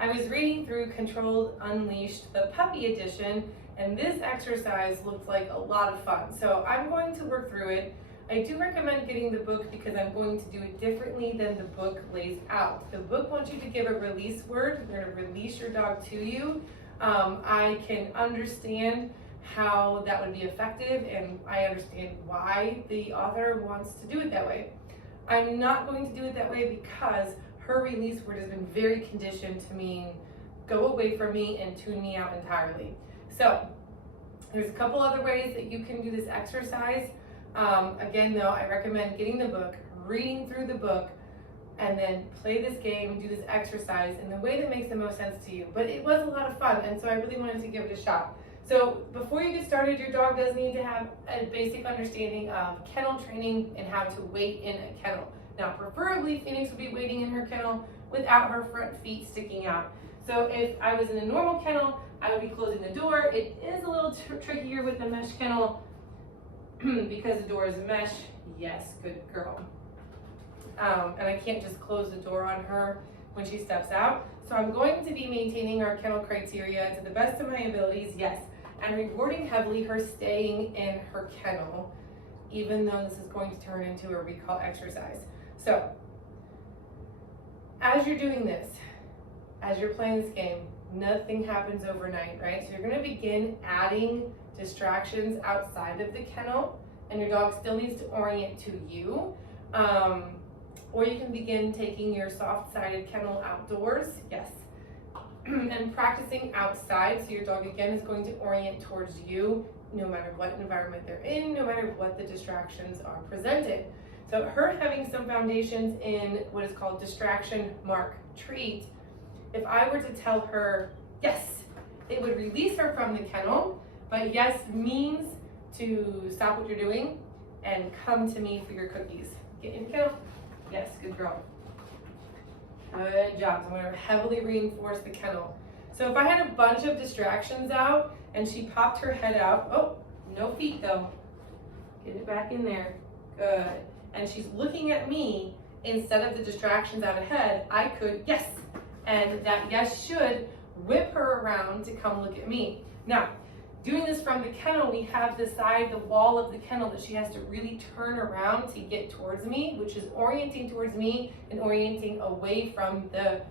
I was reading through Controlled Unleashed, the puppy edition, and this exercise looked like a lot of fun. So I'm going to work through it. I do recommend getting the book because I'm going to do it differently than the book lays out. The book wants you to give a release word. They're going to release your dog to you. I can understand how that would be effective, and I understand why the author wants to do it that way. I'm not going to do it that way because her release word has been very conditioned to mean go away from me and tune me out entirely. So there's a couple other ways that you can do this exercise. Again though, I recommend getting the book, reading through the book, and then play this game, do this exercise in the way that makes the most sense to you. But it was a lot of fun, and so I really wanted to give it a shot. So before you get started, your dog does need to have a basic understanding of kennel training and how to wait in a kennel. Now, preferably, Phoenix would be waiting in her kennel without her front feet sticking out. So if I was in a normal kennel, I would be closing the door. It is a little trickier with the mesh kennel because the door is mesh. Yes, good girl. And I can't just close the door on her when she steps out. So I'm going to be maintaining our kennel criteria to the best of my abilities, yes, and rewarding heavily her staying in her kennel, even though this is going to turn into a recall exercise. So, as you're doing this, as you're playing this game, nothing happens overnight, right? So you're gonna begin adding distractions outside of the kennel, and your dog still needs to orient to you. Or you can begin taking your soft-sided kennel outdoors, yes, and practicing outside, so your dog again is going to orient towards you no matter what environment they're in, no matter what the distractions are presented. So her having some foundations in what is called distraction, mark, treat, if I were to tell her yes, it would release her from the kennel, but yes means to stop what you're doing and come to me for your cookies. Get in the kennel. Yes, good girl. Good job. So I'm going to heavily reinforce the kennel. So if I had a bunch of distractions out and she popped her head out, oh, no feet though. Get it back in there. Good. And she's looking at me instead of the distractions out ahead, I could, yes. And that yes should whip her around to come look at me. Now, doing this from the kennel, we have the wall of the kennel that she has to really turn around to get towards me, which is orienting towards me and orienting away from the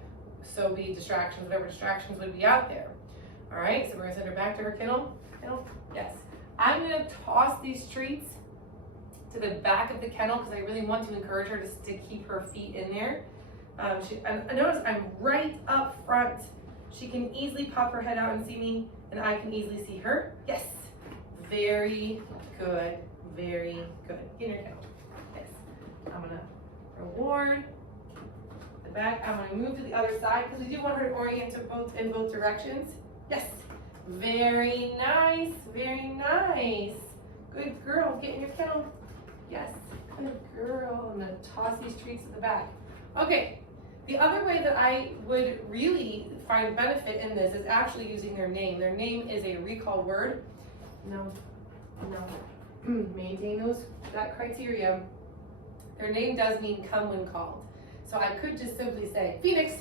so-be distractions, whatever distractions would be out there. All right, so we're gonna send her back to her kennel. Yes. I'm gonna toss these treats to the back of the kennel because I really want to encourage her to keep her feet in there. I notice I'm right up front. She can easily pop her head out and see me, and I can easily see her. Yes. Very good. Very good. In your kennel. Yes. I'm gonna reward the back. I'm gonna move to the other side because we do want her to orient in both directions. Yes. Very nice. Very nice. Good girl. Get in your kennel. Yes. Good girl. I'm gonna toss these treats to the back. Okay. The other way that I would really find benefit in this is actually using their name. Their name is a recall word. No. Maintain that criteria. Their name does mean come when called. So I could just simply say, Phoenix,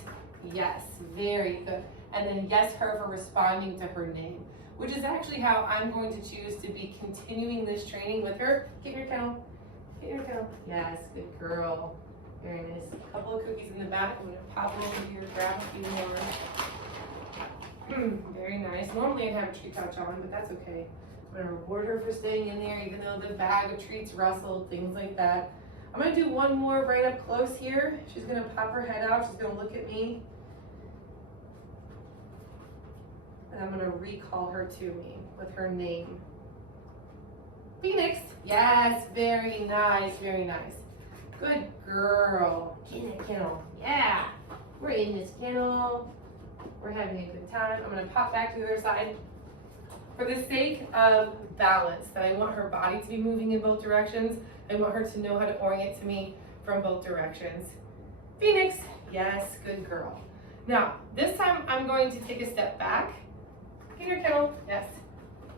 yes, very good. And then yes her for responding to her name, which is actually how I'm going to choose to be continuing this training with her. Get in your kennel. Get in your kennel. Yes, good girl. Very nice. A couple of cookies in the back. I'm going to pop over here, grab a few more. Very nice. Normally I'd have a treat pouch on, but that's okay. I'm going to reward her for staying in there, even though the bag of treats rustled, things like that. I'm going to do one more right up close here. She's going to pop her head out. She's going to look at me. And I'm going to recall her to me with her name. Phoenix. Yes, very nice, very nice. Good girl. Get in the kennel. Yeah. We're in this kennel. We're having a good time. I'm going to pop back to the other side. For the sake of balance, that I want her body to be moving in both directions, I want her to know how to orient to me from both directions. Phoenix. Yes, good girl. Now, this time I'm going to take a step back. Get your kennel. Yes.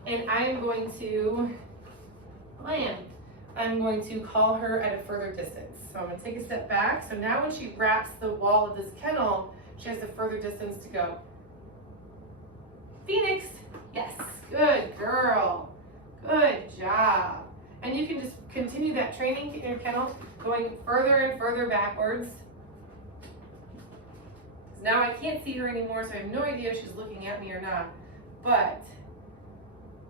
And I'm going to land. I'm going to call her at a further distance. So I'm going to take a step back. So now when she wraps the wall of this kennel, she has the further distance to go. Phoenix, yes, good girl, good job. And you can just continue that training in your kennel, going further and further backwards. Now I can't see her anymore, so I have no idea if she's looking at me or not. But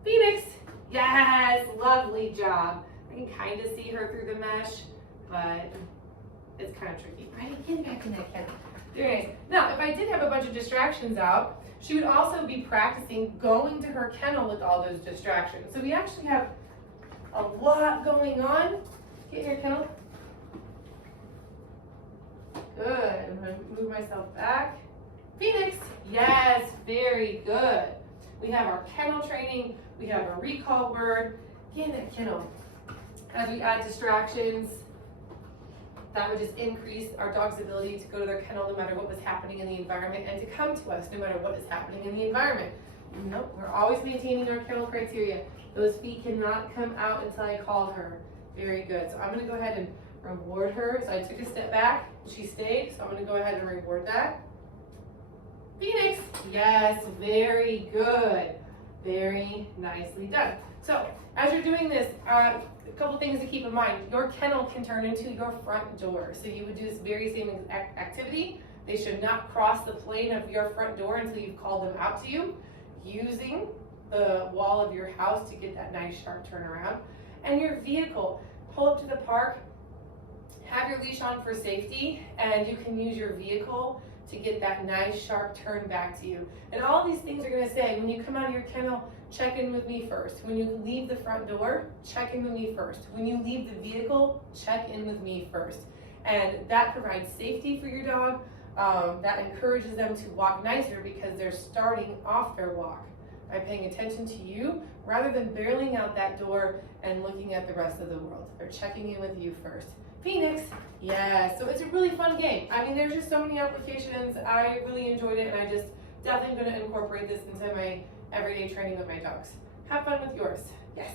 Phoenix, yes, lovely job. I can kind of see her through the mesh, but it's kind of tricky. Right, get back in that kennel. Very nice. Now, if I did have a bunch of distractions out, she would also be practicing going to her kennel with all those distractions. So we actually have a lot going on. Get in your kennel. Good. I'm going to move myself back. Phoenix, yes, very good. We have our kennel training. We have our recall word. Get in that kennel. As we add distractions, that would just increase our dog's ability to go to their kennel no matter what was happening in the environment and to come to us no matter what is happening in the environment. Nope, we're always maintaining our kennel criteria. Those feet cannot come out until I call her. Very good. So I'm going to go ahead and reward her. So I took a step back, she stayed, so I'm going to go ahead and reward that. Phoenix, yes, very good. Very nicely done. So as you're doing this, a couple things to keep in mind. Your kennel can turn into your front door. So you would do this very same activity. They should not cross the plane of your front door until you've called them out to you, using the wall of your house to get that nice sharp turnaround. And your vehicle, pull up to the park, have your leash on for safety, and you can use your vehicle to get that nice sharp turn back to you. And all these things are going to say, when you come out of your kennel, check in with me first. When you leave the front door, check in with me first. When you leave the vehicle, check in with me first. And that provides safety for your dog. That encourages them to walk nicer because they're starting off their walk by paying attention to you rather than barreling out that door and looking at the rest of the world. They're checking in with you first. Phoenix, yes, so it's a really fun game. I mean, there's just so many applications. I really enjoyed it, and I just definitely going to incorporate this into my everyday training with my dogs. Have fun with yours. Yes.